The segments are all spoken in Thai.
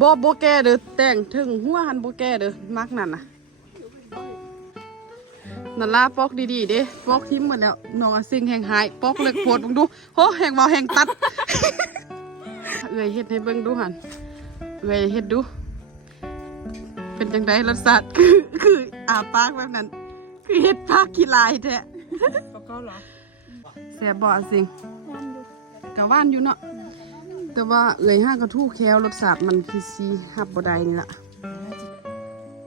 บ่บ่แก่เด้อแต่งถึงหัวหันบ่แก่เด้อมักนั่นน่ะนั่นล่ะปอกดีๆเด้ปอกทิ่มหมดแล้วน้องอะสิ่งแห่งหายปอกเลิกโพดมึงดูโหแห่งเว้าแห่งตัดเอื้อยเฮ็ดให้เบิ่งดูหั่นเอื้อยเฮ็ดดู เป็นจังไดรสชาติคือคืออาปากแบบนั้นคือเฮ็ดปากขี้ลายแท้ก็ก็เหรอแซ่บบ่อะสิงกะว่านอยู่เนาะ แต่ว่าเอื้อยห้ากระทู้แควรสชาติมันคือสิฮับบ่ได้นี่ล่ะ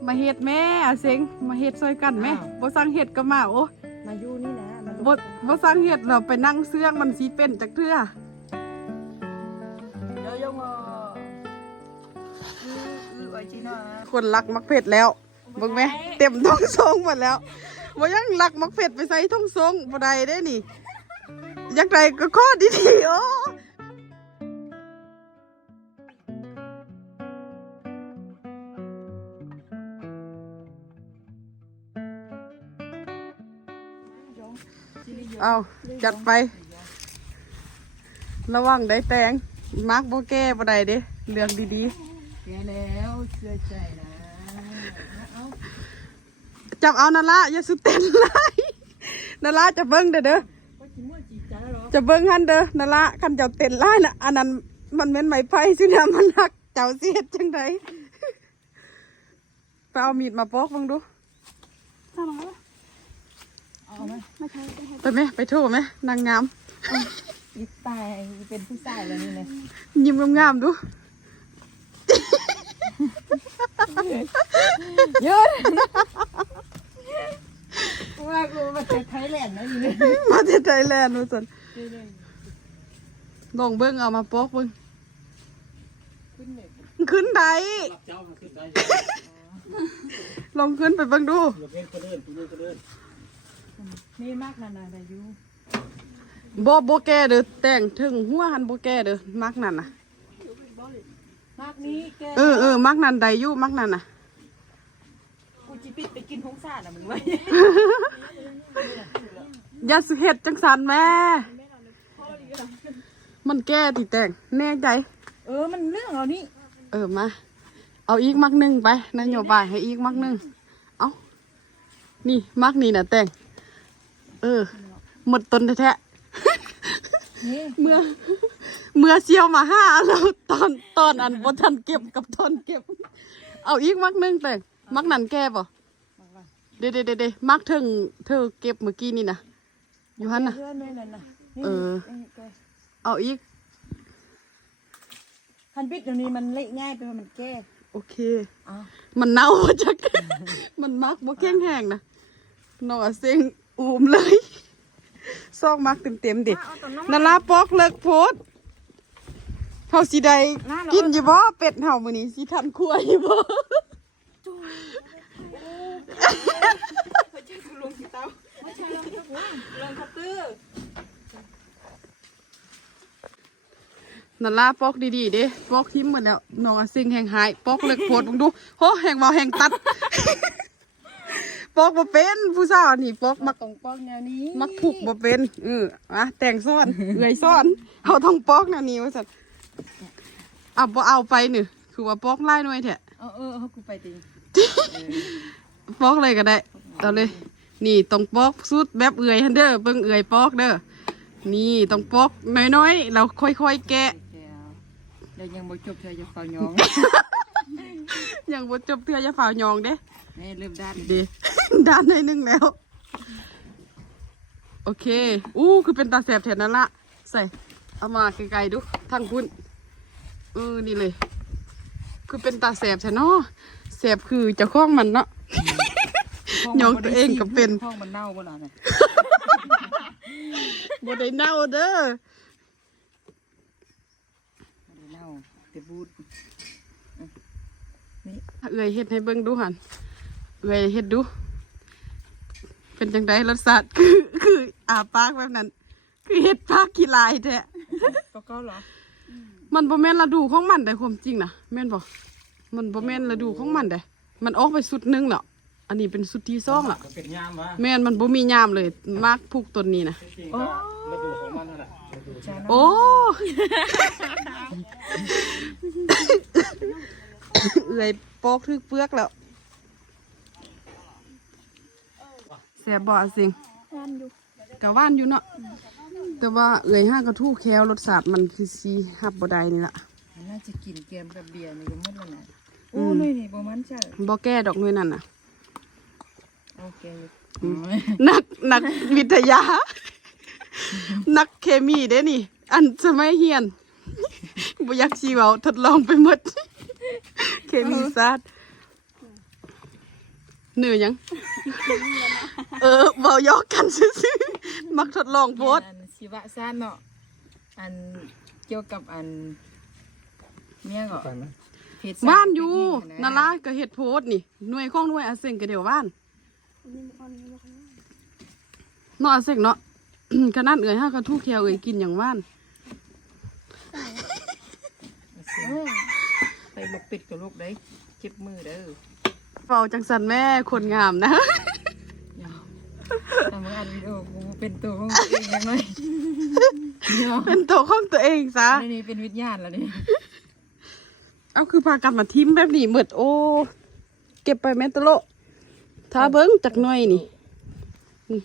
มาเฮ็ดแม่อะเซ็งมาเฮ็ดซอยกันแม่บ่สั่งเฮ็ดก็มาโอ้มาอยู่นี่นะมาบ่บ่สั่งเฮ็ดเราไปนั่งเสื่องมันสิเป็นจักเทื่อเดี๋ยวยงอะอืออือไว้จีน่าคนรักมักเผ็ดแล้วเบิ่งแม่เต็มท้องทรงหมดแล้วบ่ยังรักมักเผ็ดไปใส่ท้องทรงบ่ได้เด้นี่อยากได้ก็ข้อดีๆโอ้ เอาจัดไป ระวังได้แตงมักบ่แก้บ่ได้เด้เรื่องดีๆแกแล้วเชื่อใจนะเอาจับเอานาละอย่าสุดเต้นเลยนาละจะเบิ้งเด้อเด้อว่าจีมั่วจีจ้าเหรอจะเบิ้งหันเด้อนาละคันเจ้าเต้นไล่น่ะอันนั้นมันเหม็นไหมไผ่สินะมันหักเจ้าเสียดจังไดไปเอามีดมาปอกเบิ่งดู เอาไหมไปไหมไปโทษไหมนางงามอีตายเป็นผู้ชายแล้วนี่เลยยิ้มงามๆดูยืดว่ากูมาเจอไทยแลนด์นะนี่เลยมาที่ไทยแลนด์ว่าซั่นลองเบิ้งเอามาปอกเบิ้งขึ้นไดลองขึ้นไปเบิ้งดู นี่มากนานาอายุบ่บ่แก่เด้อแต่งถึงหัวหันบ่แก่เด้อมักนั่นน่ะมากนี้แกเออเออมักนั่นได้อยู่มักนั่นน่ะกูจีปิดไปกินพงซ่าอะมึงไว้อย่าสิเฮ็ดจังสันแม่มันแก่ติแต่งแน่ใจเออมันเรื่องเอานี่เออมา เอาอีกมักหนึงไปนโยบายให้อีกมักหนึงเอานี่มักนี่น่ะแต่ง เออ หมดต้นแท้นี่ๆเมื่อ เมื่อเชียวมาห้าแล้วตอนตอนอันบ่ทันเก็บกับตอนเก็บ เอาอีกมักหนึงแต่งมักนั่นแก่บ่เด้เด้เด้เด้มักถึงเธอเก็บเมื่อกี้นี่นะอยู่หันน่ะเพื่อนแม่นั่นน่ะนี่เออนี่แกเอาอีกคันปิดเดี๋ยวนี้มันเละง่ายไปว่ามันแก้โอเคอ้าวมันเน่าจักมันมักบ่แข็งแห้งนะน้องอะเซ็ง อูมเลยซอกมักเต็มๆดินาลาปอกเลิกโพดเฮาสิได้กินอยู่บ่เป็ดเฮามื้อนี้สิทันครัวอยู่บ่ไม่ใช่ลองทุกวันลองคัตเตอร์นาลาปอกดีๆเด้ปอกทิ่มหมดแล้วน้องอะเซ็งแห่งหายปอกเลิกโพดมึงดูโหแห่งเว้าแห่งตัด ปอกบ่เป็นผู้สาวนี่ปอกมักตรงป้องแนวนี้มักผูกบ่เป็นเอออะแต่งซ่อนเอื่อยซ่อนเอาต้องปอกแนวนี้ว่าซั่นเอาบ่เอาไปนี่คือว่าปอกไล่หน่อยแท้เออเออเอากูไปตีปอกเลยก็ได้เอาเลย นี่ต้องปอกสุดแบบเอื่อยหั่นเด้อเบิ่งเอื่อยปอกเด้อนี่ต้องปอกน้อยๆแล้วค่อยๆแกะเดี๋ยวยังบ่จบเธอจะฟังยองยังบ่จบเทื่ออย่าฝ่าวยองเด้ แม่เริ่มด้านดี ด้านหน่อยหนึงแล้ว โอเค อู้คือเป็นตาแสบแถวนั้นละใส่ เอามาไกลๆดูทางพุ่นเออนี่เลย คือเป็นตาแสบแถวเนาะแสบคือเจ้าของมันเนาะ ยองตัวเองก็เป็น ห้องมันเน่าบ่ล่ะเนี่ยบ่ได้เน่าเด้อมันเน่าแต่บูด เอื้อยเฮ็ดให้เบิ่งดูหัน เอื้อยเฮ็ดดู เป็นจังไดรสชาติคือคืออาปากแบบนั้น คือเฮ็ดปากขี้ลายแท้ก็ก็เหรอ มันบ่แม่นฤดูของมันแต่ความจริงนะแม่นบ่มันบ่แม่นฤดูของมันเด้มันออกไปสุดหนึงแล้วอันนี้เป็นสุดที่สองแล้วก็เป็นยามวะแม่นมันบ่มียามเลยมากผูกต้นนี้นะจริงๆก็ฤดูของมันนั่นแหละฤดูใช่เนาะโอ้เอื่อยปอกทึกเปลือกแล้ว แสบบ่สิงงานอยู่กะว่านอยู่เนาะแต่ว่าเอื่อยห้ากระทู้แควรสชาติมันคือซีฮับบ่ได้นี่ล่ะน่าจะกินแกมกับเบียร์นี่ก็หมดแล้วนะอืโอ้มนี่นี่ประมาณจ้ะบ่แก้ดอกน้อยนั่นน่ะโอเคนักนักวิทยา นักเคมีเด้นี่ อันสมัยเฮียนบ่อยากชีเว้าทดลองไปหมด เคมีศาสตร์เหนื่อยยัง เออเว้ายอกกันซื่อๆมักทดลองโพดอันชีวะศาสตร์เนาะอันเกี่ยวกับอันเนี่ยก็ไปไหมเฮ็ดบ้านอยู่เป็นาราก็เฮ็ดโพดนี่หน่วยของหน่วยอาเซงก็เดี๋ยวบ้านนี่อันนี้บ่ค่อยเนาะอาเซงเนาะ ขนาดเอ่ยห้ากระทู้แควเอ่ยกินอย่างว่านเออไปลูกเป็ดกับลูกได้เจ็บมือเด้อเฝ้าจังสันแม่คนงามนะ ทำงานวิดีโอกูเป็นตัวของตัวเองยังไงเนาะเป็นตัวของตัวเองซะอันนี้เป็นวิญญาณแล้วนี่เอาคือพากันมาทิมแบบนี้หมดโอ้ เก็บไปแม่ตะโลถ้าเบิ้งจากหน่อยนี่อืม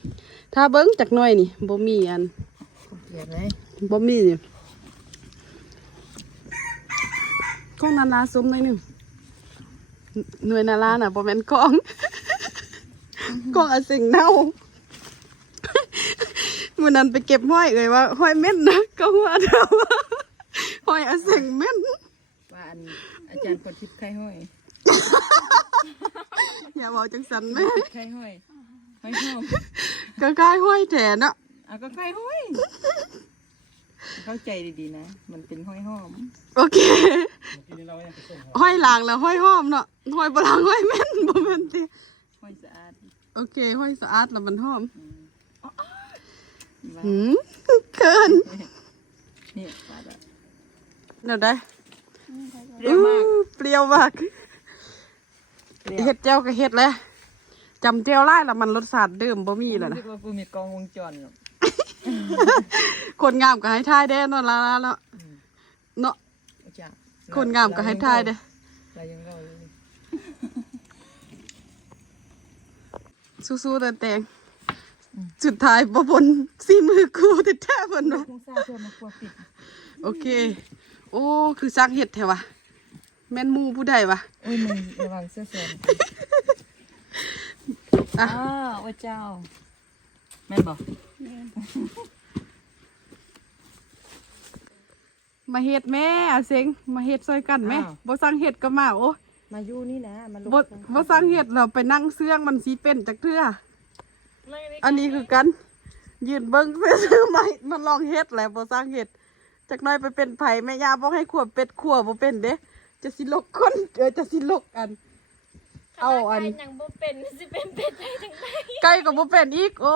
ถ้าเบิ้งจากหน่อยนี่บ่มีอันเกลียดไหมบ่มีนี่กล้องนาราซุ้มหน่อยหนึงหน่วยนาราน่ะบ่แม่นกล้องกล้องอาเสิงเน่า มื่อนั้นไปเก็บห้อยเอ่ยว่าห้อยเม่นนะก็ว่าเดาว่าห้อยอาเสิงเม่นว่าอันอาจารย์คนทิพย์ไข้ห้อยอย่าบอกจังสันแม่ไข้ห้อยห้อยหอมก็กลายห้อยแถนอะเอาก็ไข้ห้อยเข้าใจดีๆนะ มันเป็นห้อยหอม โอเคเมื่อกี้นี้เรายังไปส่งห้อยหลางแล้วห้อยหอมเนาะ ห้อยบลางห้อยแม่นบ่แม่นติห้อยสะอาด โอเค ห้อยสะอาดแล้วมันหอมว่า หืมเกินเนี่ยปาดอะเดี๋ยวได้เปรี้ยวมากอื้อเปรี้ยวมากเปรี้ยวเฮ็ดเจียวก็เฮ็ดเลยจำเจียวไล่แล้วมันรสชาติเดิมบ่มีแล้วนะรู้สึกว่ากูมีกล้องวงจรอยู่คนงามก็ให้ทายได้เนาะลาลาเนาะเนาะอาจารย์คนงามก็ให้ทายเด้เรายังเล่าเลยสู้ๆแต่แตง สุดท้ายบ่บนสีมือกูแต่แท้ๆเพิ่นว่าคงทราบเพื่อมากลัวปิดโอเค โอ้คือสร้างเห็ดแถวะแม่นหมูผู้ใดวะโอ้ยมึงระวังเสื้อแสนอะอ้าวว่าเจ้าแม่นบอกมาเห็ดแม่อาเซ็งมาเห็ดซอยกันแม่บ่สั่งเห็ดก็มาโอ้มาอยู่นี่นะมาลงบ่บ่สั่งเห็ดเราไปนั่งเสื่องมันสีเป็นจักเทื่อ อันนี้คือกัน ยืนเบิ่งซื้อๆใหม่มาลองเห็ดแหละบ่สั่งเห็ดจักหน่อยไปเป็นไผแม่ย่าบอกให้ขัวเป็ดขัวบ่เป็นเด้จะสิลกคนเออจะสิลกอัน เอาอันขดไก่ยังบ่เป็นสิเป็นเป็ดได้จังได๋ไก่ก็บ่เป็นอีก โอ้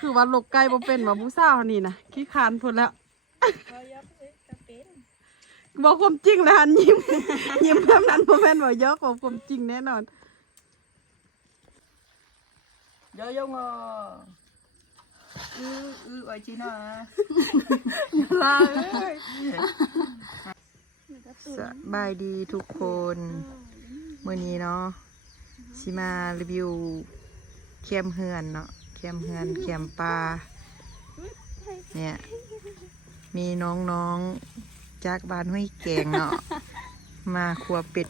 คือว่าลกไก่บ่เป็นว่าผู้สาวนี่นะขี้คร้านพุ่นแล้วบ่ยับเลยก็เป็นบอกความจริงเลยหันยิ้มยิ้มแบบนั้นบ่แม่นบ่ยอกบอกความจริงแน่นอน ยวยงออืออือไอจีน่าลาเอ้ยสบายดีทุกคนเมื่อนี้เนาะสิมารีวิวเคียมเฮือนเนาะเคียมเฮือนเคียมปลาเนี่ยมีน้องๆจากบ้านห้วยแกงเนาะมาครัวเป็ด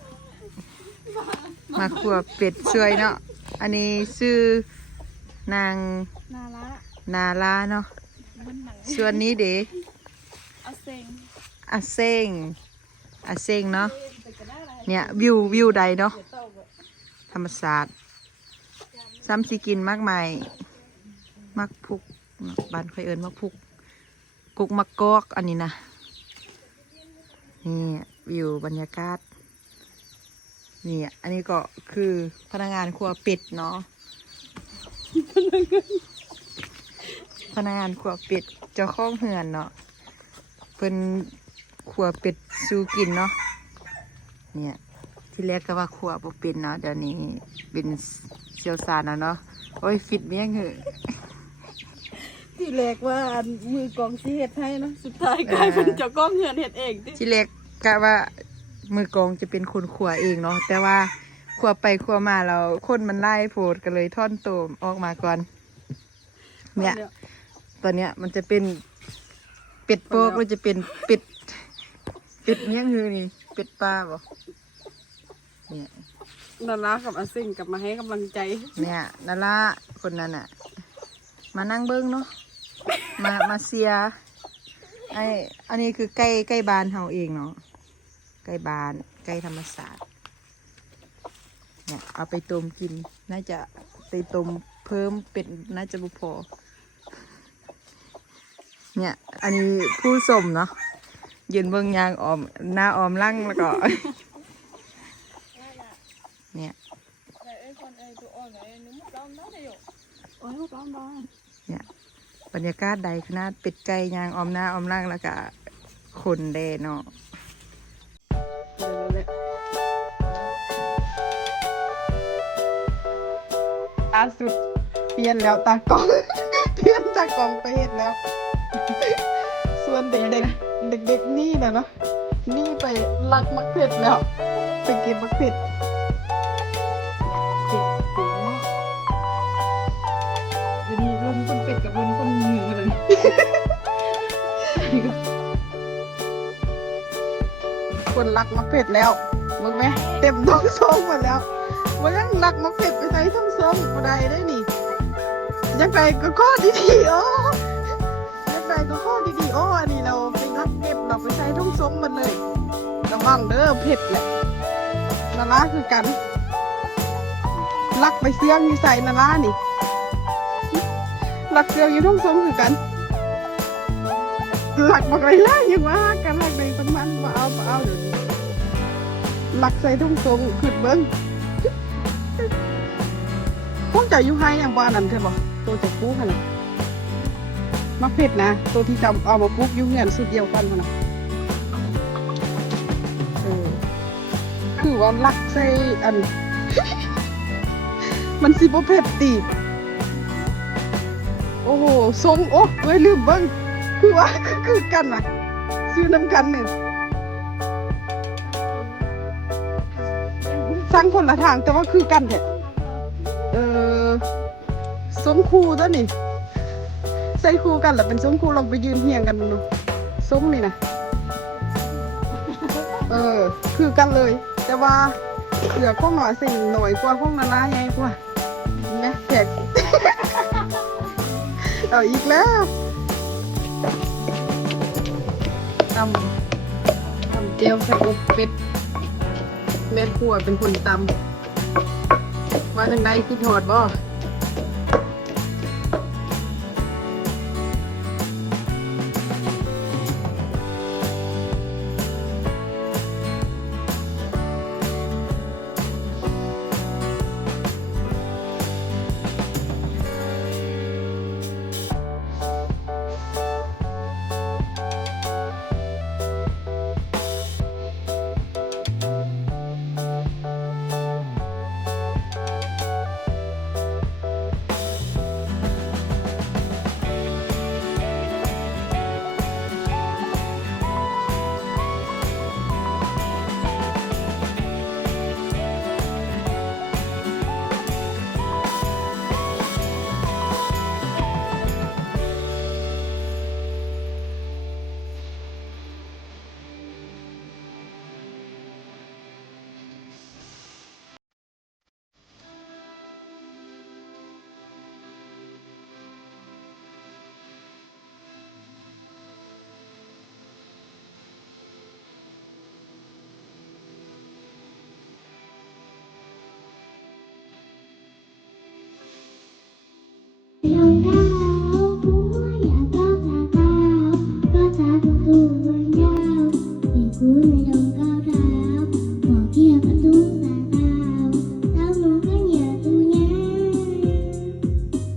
มาครัวเป็ดช่วยเนาะอันนี้ชื่อ นางน่าละนาลาเนาะมันหนังส่วนนี้เด๋เอาเซ็งอาเซงอาเซงเนาะเนี่ยวิววิวใดเนาะธรรมศาสตร์ซ้ำสิกินมากมายมักพุกเนาะบ้านค่อยเอิญมักพุก กุกมักกอกอันนี้นะนี่วิวบรรยากาศนี่อันนี้ก็คือพนักงานครัวเป็ดเนาะ พนักงานครัวเป็ดเจ้าของเหือนเนาะเป็นขัวเป็ดซูกินเนาะเนี่ยที่แรกก็ว่าขัวบ่เป็นเนาะเดี๋ยวนี้เป็นเชี่ยวชาญแล้วเนาะโอ้ยฟิตเมี่ยงเหอะที่แรกว่าอันมือกองสิเฮ็ดให้เนาะสุดท้ายกลายเป็นเจ้าของเฮือนเฮ็ดเองติที่แรกกะว่ามือกลองจะเป็นคนขัวเองเนาะแต่ว่า ขัวไปขัวมาแล้วคนมันไล่โผดก็เลยท่อนโตมออกมาก่อน เนี่ย ตอนเนี้ยมันจะเป็นเป็ดโป๊กหรือจะเป็นเป็ดเป็ดเนี้ยงคือนี่เป็ดปลาบ่เนี่ยนารากับอาซิงกลับมาให้กำลังใจ เนี่ยนั่นละคนนั้นอะ มานั่งเบิ้งเนาะมามาเสียร์ไออันนี้คือใกล้ใกล้บ้านเฮาเองเนาะใกล้บ้านใกล้ธรรมศาสตร์ เนี่ยเอาไปต้มกิน น่าจะไปต้มเพิ่มเป็ดน่าจะบุพอ เนี่ย อันนี้ผู้สมเนาะยืนเบิ้งยางออม หน้าออมล่างแล้วก็ เนี่ยเนี่ยบรรยากาศใดขนาดเป็ดไก่ยางออมหน้าออมล่างแล้วก็คนแดเนาะ ล่าสุด เปลี่ยนแล้วตากล้อง เปลี่ยนตากล้องไปเห็นแล้ว ส่วนเด็กๆเด็กๆนี่นะเนาะนี่ไปลักมักเผ็ดแล้ว ไปเก็บมักเผ็ดเผ็ดเผ็ดมากจะมีรุ่นคนเป็ดกับรุ่นคนหมูเลยคนรักมักเผ็ดแล้วมึงไหมเต็มท้องส้มหมดแล้ว มันยังรักมักเผ็ดไปใส่ท้องส้มกูได้ได้นี่ยังไงก็ข้อดีๆโอ้ยังไงก็ข้อดีๆโอ้อันนี้เราไปรักเก็บเราไปใส่ท้องส้มมันเลยระวังเด้อเผ็ดแหละนาราคือกันรักไปเสื้องอยู่ใส่นารานี่รักเสื้องอยู่ท้องส้มคือกันหลักบอกเลยล่ะยังว่ากันหลักในประมาณมาเอามาเอาเดี๋ยวนี้หลักใส่ทุ่งทรงขึ้นเบิ้ง วกเจะอยู่ให้อย่างบ้านนั้นเธอบอตัวจะปลูกอะไรมักเผ็ดนะ ตัวที่จำเอามาปลูกอยุ่งเงินสุดเดียวกันพนนะเออคือว่าหลักใส่อัน มันสิบ่เผ็ดตีบโอ้โหทรงโอ้เว้ยลืมเบิ้งคือว่าคือกันว่ะซื้อน้ำกันเนี่ยสั่งคนละทางแต่ว่าคือกันแท้เออ ส้มคูตัวนี่ใส่คู่กันแหละเป็นส้มคูลองไปยืนเฮียงกันดูส้มนี่นะเออ คือกันเลย แต่ว่าเสือข้องหน่อยสิ่งหน่อยกว่าข้องนานาใหญ่กว่าเนี่ยแขกเอาอีกแล้วตำตำเจียวใส่อบเป็ดแม่ครัวเป็นคนตำมาทางใดคิดหอดบ่ ulang tahun